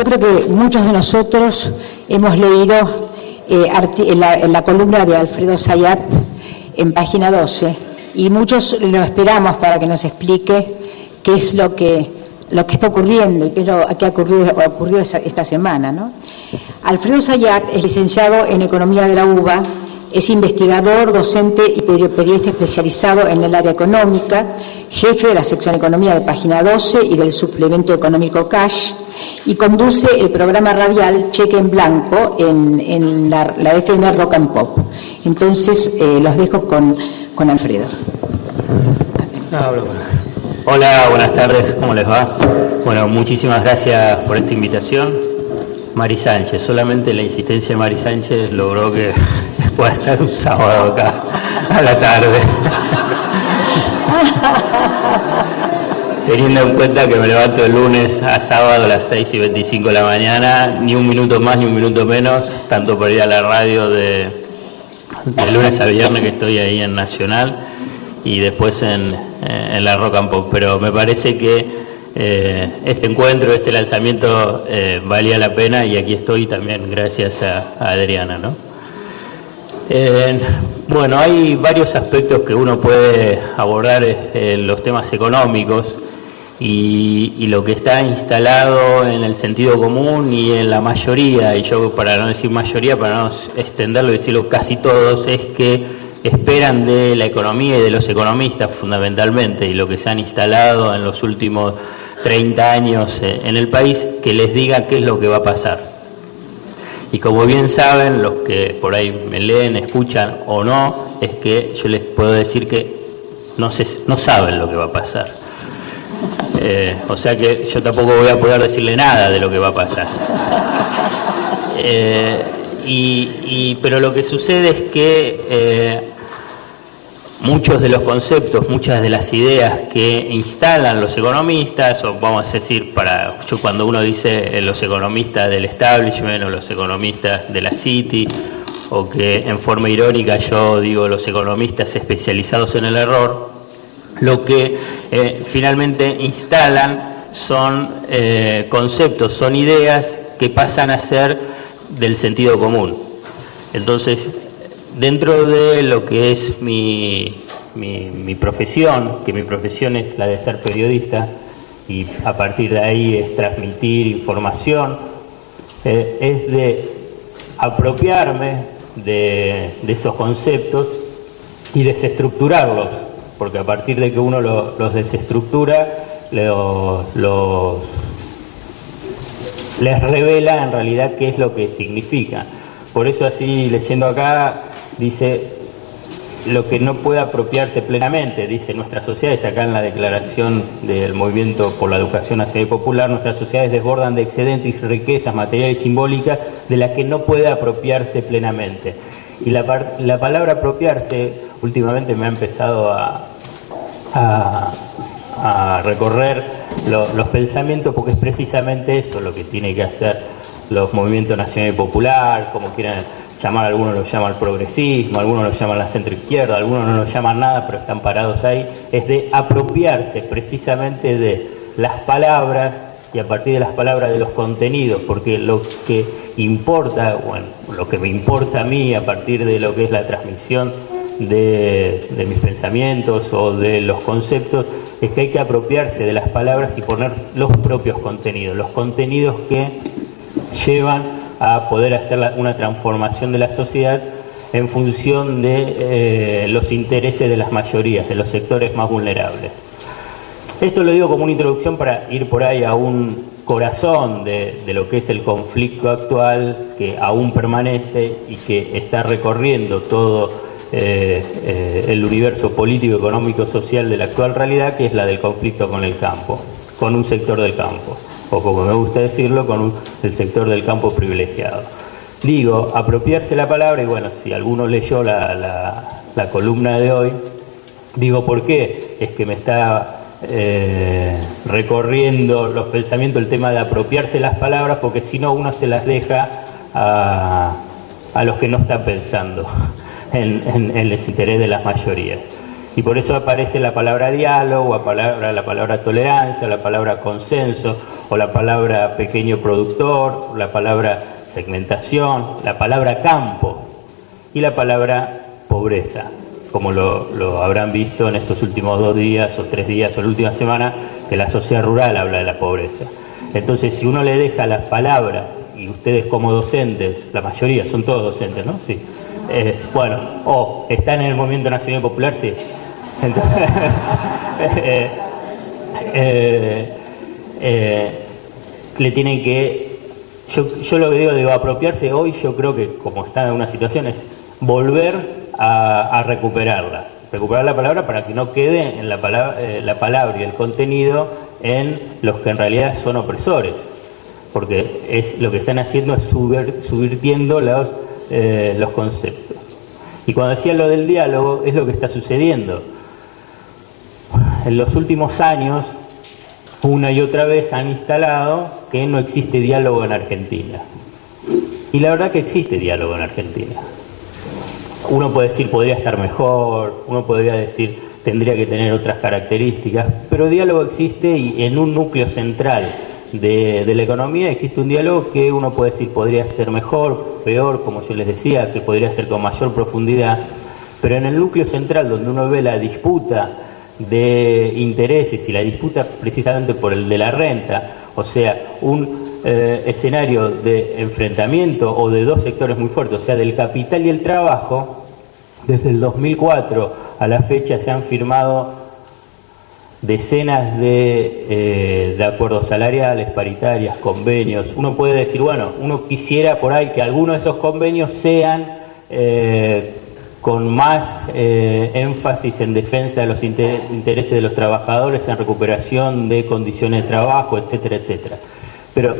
yo creo que muchos de nosotros hemos leído en la columna de Alfredo Zayat en página 12, y muchos lo esperamos para que nos explique qué es lo que está ocurriendo y qué es lo que ha ocurrido esta semana, ¿no? Alfredo Zayat es licenciado en Economía de la UBA, es investigador, docente y periodista especializado en el área económica, jefe de la sección Economía de Página 12 y del suplemento económico Cash, y conduce el programa radial Cheque en Blanco en la FM Rock and Pop. Entonces, los dejo con Alfredo. Hola, buenas tardes, ¿cómo les va? Bueno, muchísimas gracias por esta invitación. Mari Sánchez, solamente la insistencia de Mari Sánchez logró que pueda estar un sábado acá a la tarde. Teniendo en cuenta que me levanto el lunes a sábado a las 6:25 de la mañana, ni un minuto más ni un minuto menos, tanto para ir a la radio de lunes a viernes, que estoy ahí en Nacional, y después en la Rock and Pop. Pero me parece que este encuentro, este lanzamiento valía la pena, y aquí estoy también gracias a Adriana, ¿no? Bueno, hay varios aspectos que uno puede abordar en los temas económicos y lo que está instalado en el sentido común y en la mayoría, y yo para no decir mayoría, para no extenderlo y decirlo casi todos, es que esperan de la economía y de los economistas fundamentalmente, y lo que se han instalado en los últimos 30 años en el país, que les diga qué es lo que va a pasar. Y como bien saben, los que por ahí me leen, escuchan o no, es que yo les puedo decir que no saben lo que va a pasar. O sea que yo tampoco voy a poder decirle nada de lo que va a pasar. Pero lo que sucede es que muchos de los conceptos, muchas de las ideas que instalan los economistas, o vamos a decir, cuando uno dice los economistas del establishment o los economistas de la City, o que en forma irónica yo digo los economistas especializados en el error, lo que finalmente instalan son conceptos, son ideas que pasan a ser del sentido común. Entonces, dentro de lo que es mi profesión, que mi profesión es la de ser periodista, y a partir de ahí es transmitir información, es de apropiarme de esos conceptos y desestructurarlos, porque a partir de que uno los desestructura, les revela en realidad qué es lo que significa. Por eso, así leyendo acá, dice lo que no puede apropiarse plenamente, dice nuestras sociedades, acá en la declaración del Movimiento por la Educación Nacional y Popular, nuestras sociedades desbordan de excedentes y riquezas materiales y simbólicas de las que no puede apropiarse plenamente. Y la palabra apropiarse últimamente me ha empezado a recorrer los pensamientos, porque es precisamente eso lo que tiene que hacer los movimientos nacional y popular, como quieran llamar, algunos lo llaman progresismo, algunos lo llaman la centroizquierda, algunos no lo llaman nada, pero están parados ahí, es de apropiarse precisamente de las palabras, y a partir de las palabras de los contenidos, porque lo que importa, bueno, lo que me importa a mí a partir de lo que es la transmisión de mis pensamientos o de los conceptos, es que hay que apropiarse de las palabras y poner los propios contenidos, los contenidos que llevan a poder hacer una transformación de la sociedad en función de los intereses de las mayorías, de los sectores más vulnerables. Esto lo digo como una introducción para ir por ahí a un corazón de lo que es el conflicto actual, que aún permanece y que está recorriendo todo el universo político, económico, social de la actual realidad, que es la del conflicto con el campo, con un sector del campo, o como me gusta decirlo, con el sector del campo privilegiado. Digo, apropiarse la palabra, y bueno, si alguno leyó la columna de hoy, digo, ¿por qué? Es que me está recorriendo los pensamientos el tema de apropiarse las palabras, porque si no uno se las deja a los que no están pensando en el interés de las mayorías. Y por eso aparece la palabra diálogo, la palabra tolerancia, la palabra consenso, o la palabra pequeño productor, la palabra segmentación, la palabra campo y la palabra pobreza, como lo habrán visto en estos últimos 2 días o 3 días o la última semana, que la sociedad rural habla de la pobreza. Entonces, si uno le deja las palabras, y ustedes como docentes, la mayoría son todos docentes, ¿no? Sí. Bueno, están en el Movimiento Nacional Popular, sí. Entonces, le tienen que, yo lo que digo, apropiarse hoy, yo creo que como está en una situación es volver a recuperar la palabra para que no quede en la palabra y el contenido en los que en realidad son opresores, porque lo que están haciendo es subvirtiendo los conceptos. Y cuando decía lo del diálogo, es lo que está sucediendo. En los últimos años, una y otra vez han instalado que no existe diálogo en Argentina. Y la verdad que existe diálogo en Argentina. Uno puede decir podría estar mejor, uno podría decir tendría que tener otras características, pero diálogo existe, y en un núcleo central de la economía existe un diálogo que uno puede decir podría ser mejor, peor, como yo les decía, que podría ser con mayor profundidad, pero en el núcleo central donde uno ve la disputa de intereses y la disputa precisamente por el de la renta, o sea, un escenario de enfrentamiento o de dos sectores muy fuertes, o sea, del capital y el trabajo. Desde el 2004 a la fecha se han firmado decenas de acuerdos salariales, paritarias, convenios. Uno puede decir, bueno, uno quisiera por ahí que algunos de esos convenios sean con más énfasis en defensa de los intereses de los trabajadores, en recuperación de condiciones de trabajo, etcétera, etcétera. Pero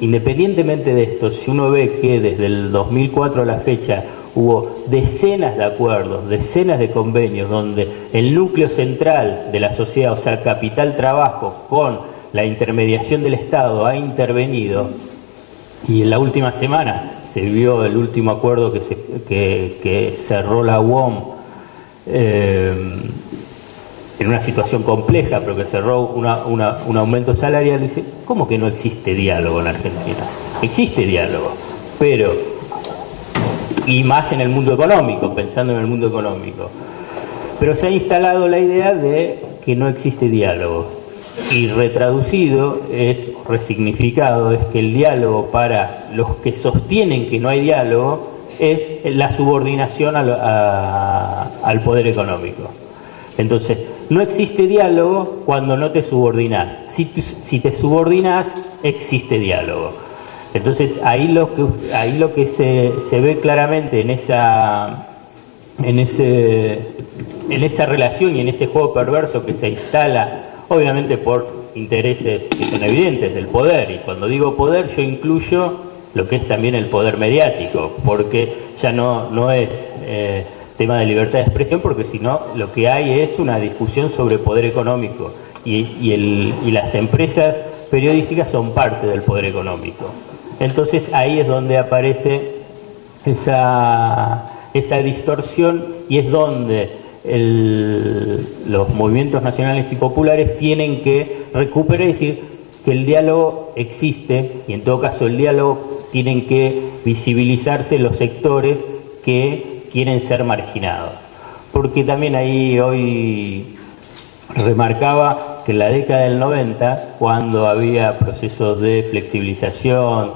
independientemente de esto, si uno ve que desde el 2004 a la fecha hubo decenas de acuerdos, decenas de convenios donde el núcleo central de la sociedad, o sea, capital-trabajo, con la intermediación del Estado ha intervenido, y en la última semana se vio el último acuerdo que cerró la UOM en una situación compleja, pero que cerró un aumento salarial. Dice, ¿cómo que no existe diálogo en Argentina? Existe diálogo, pero, y más en el mundo económico, pensando en el mundo económico, pero se ha instalado la idea de que no existe diálogo, y retraducido, resignificado, es que el diálogo para los que sostienen que no hay diálogo es la subordinación al poder económico. Entonces, no existe diálogo cuando no te subordinás. Si te subordinás, existe diálogo. Entonces, ahí lo que se ve claramente en esa relación y en ese juego perverso que se instala, obviamente por intereses que son evidentes del poder. Y cuando digo poder, yo incluyo lo que es también el poder mediático, porque ya no es tema de libertad de expresión, porque si no, lo que hay es una discusión sobre poder económico, y las empresas periodísticas son parte del poder económico. Entonces ahí es donde aparece esa distorsión, y es donde los movimientos nacionales y populares tienen que recuperar y decir que el diálogo existe, y en todo caso el diálogo tienen que visibilizarse los sectores que quieren ser marginados. Porque también ahí hoy remarcaba que en la década del 90, cuando había procesos de flexibilización,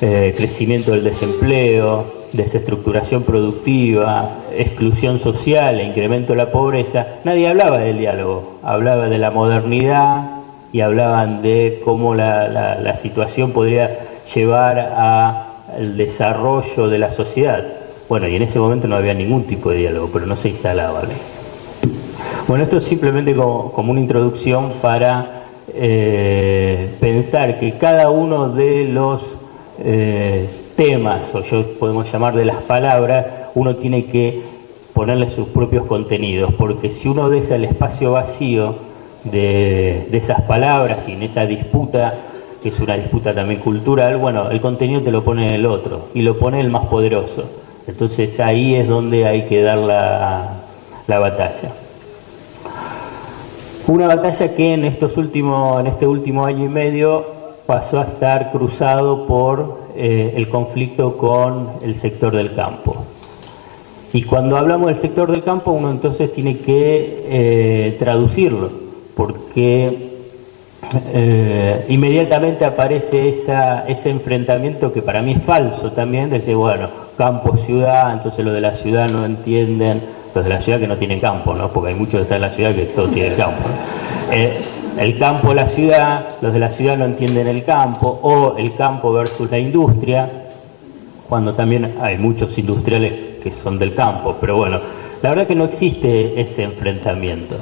crecimiento del desempleo, desestructuración productiva, exclusión social e incremento de la pobreza, nadie hablaba del diálogo, hablaba de la modernidad y hablaban de cómo la situación podría llevar al desarrollo de la sociedad. Bueno, y en ese momento no había ningún tipo de diálogo, pero no se instalaba, ¿no? Bueno, esto es simplemente como una introducción para pensar que cada uno de los temas, o podemos llamar de las palabras, uno tiene que ponerle sus propios contenidos, porque si uno deja el espacio vacío de esas palabras y en esa disputa, que es una disputa también cultural, bueno, el contenido te lo pone el otro, y lo pone el más poderoso. Entonces ahí es donde hay que dar la batalla. Una batalla que en este último año y medio pasó a estar cruzado por el conflicto con el sector del campo. Y cuando hablamos del sector del campo, uno entonces tiene que traducirlo, porque inmediatamente aparece ese enfrentamiento que para mí es falso también, de decir, bueno, campo-ciudad, entonces los de la ciudad no entienden, los de la ciudad que no tienen campo, ¿no? Porque hay muchos que están en la ciudad que todos tienen campo, ¿no? El campo, la ciudad, los de la ciudad no entienden el campo, o el campo versus la industria, cuando también hay muchos industriales que son del campo, pero bueno, la verdad que no existe ese enfrentamiento.